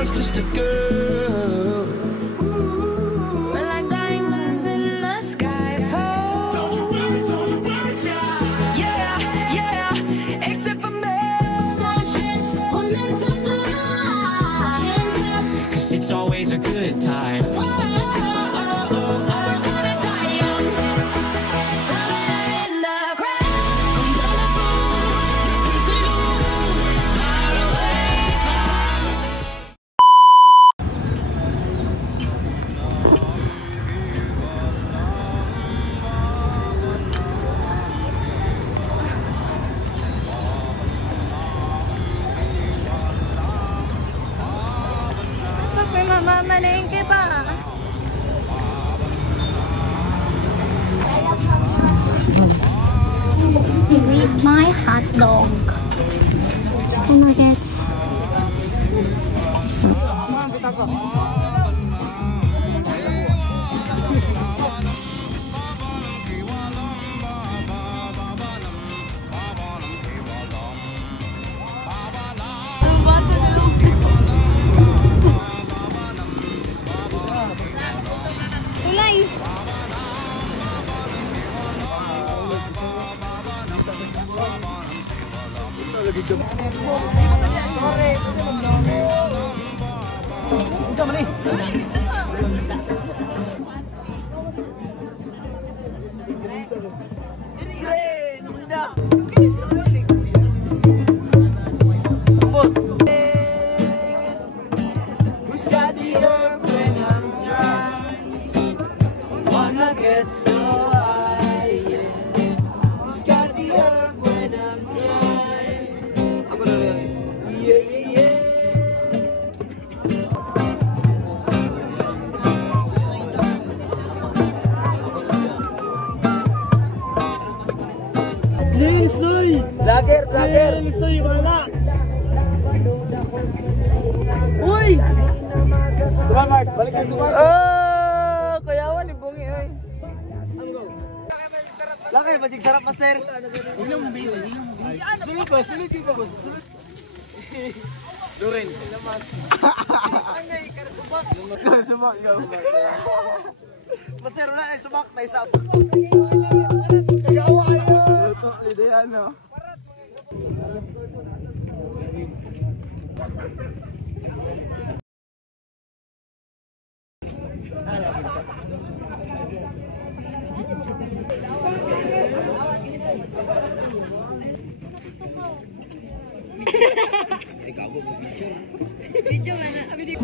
was just a girl. We're like diamonds in the sky. Don't you worry, child. Yeah, yeah, except for me. Starships were meant to fly. Cause it's always a good time. Mamamalengke ba? With my hot dog. Nuggets. Who's got the herb when I'm dry? Wanna get so high, yeah. Who's got the herb when I'm dry? Yeah, yeah, yeah. Linsoy! Lager! Linsoy, wala! Uy! Tuma, Mark! Balik ka, Mark! Oh, kaya wala bungi oy. Lakay, majig sarap, master! Inom mo, sulod ba? Sulod yung ba? Sulod! Durin! Sumak, ikaw! Master, wala na sumak! Tayo sa... Kagawa kayo! Luto, lidayan, no? Video mana? Video.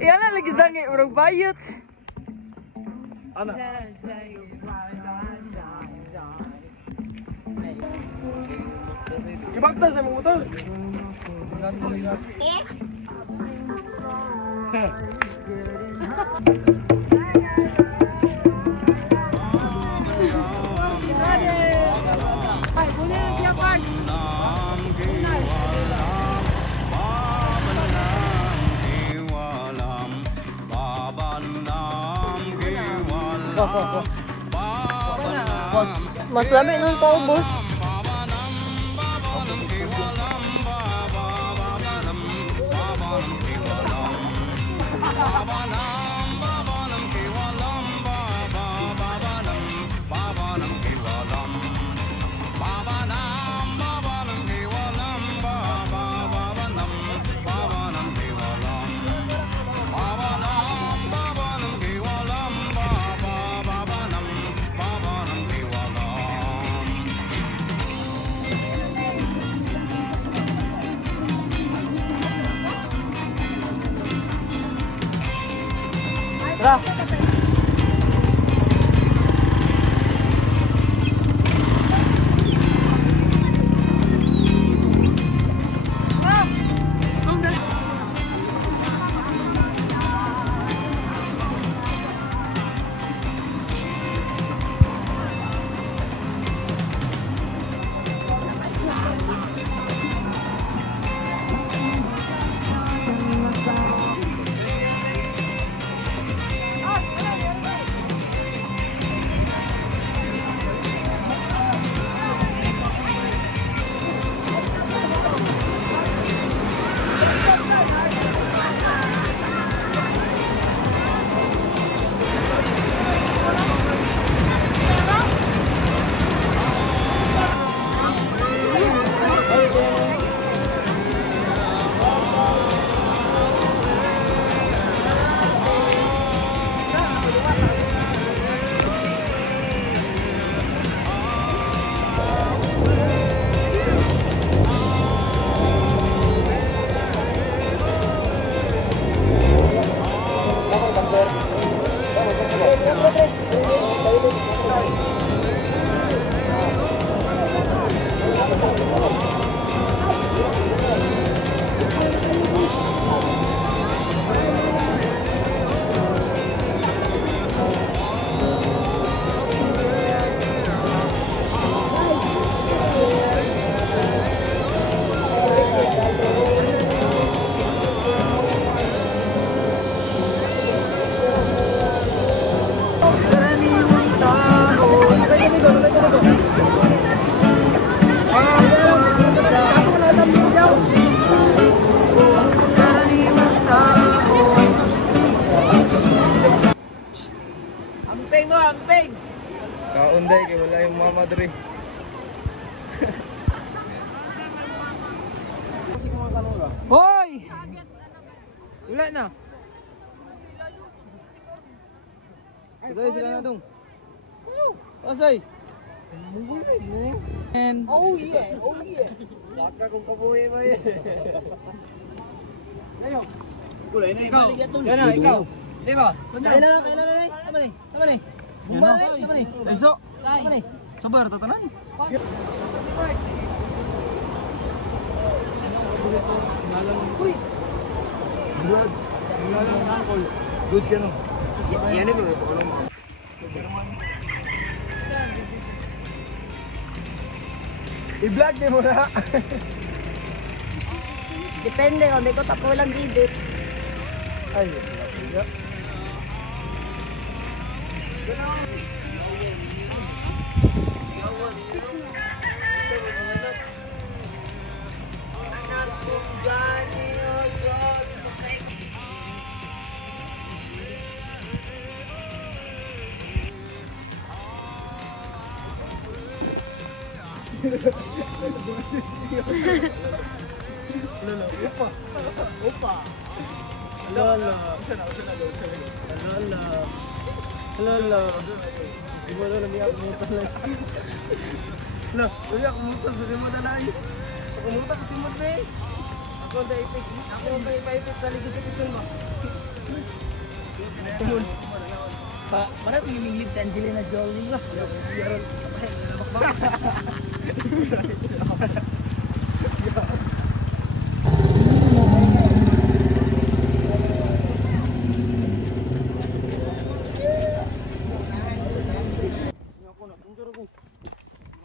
Yan na lagi dangi urang bayot. Ana. Gibakta sa mga motor. Mas lami nung paubos. Tara! Kaunday kay wala yung mama dre. Hoy! Wala na. Ito sila na dong. Pasay. And Oh yeah, oh yeah. saka kung kabuhi ba yan. Ayo. Kulay na ibalik ito. Yan na, ikaw. Di ba? Kailan na. Sama ni. Sama ni. Bumalik, sama ni. Eso. Sama ni. Sabar, tatanan. Uy. Vlog. Vlog ng uncle. Goods ka no? Yan na bro. I-vlog din mo na. Depende, kung di ko tapo lang edit. Ay, wala. Opa. Lala. Lala. Simula na miyak mutan lang. No, miyak mutan sa simula na lang. Kumutan sa simula eh. Ako ang ipipix sa likod sa kisun mo. Simula. Parang nililip ka Angelina Jolie ba?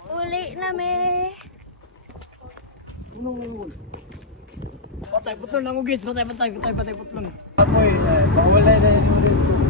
Uli na me. Patay putlon ang ugits, patay putlon. Apoy, bawal na yung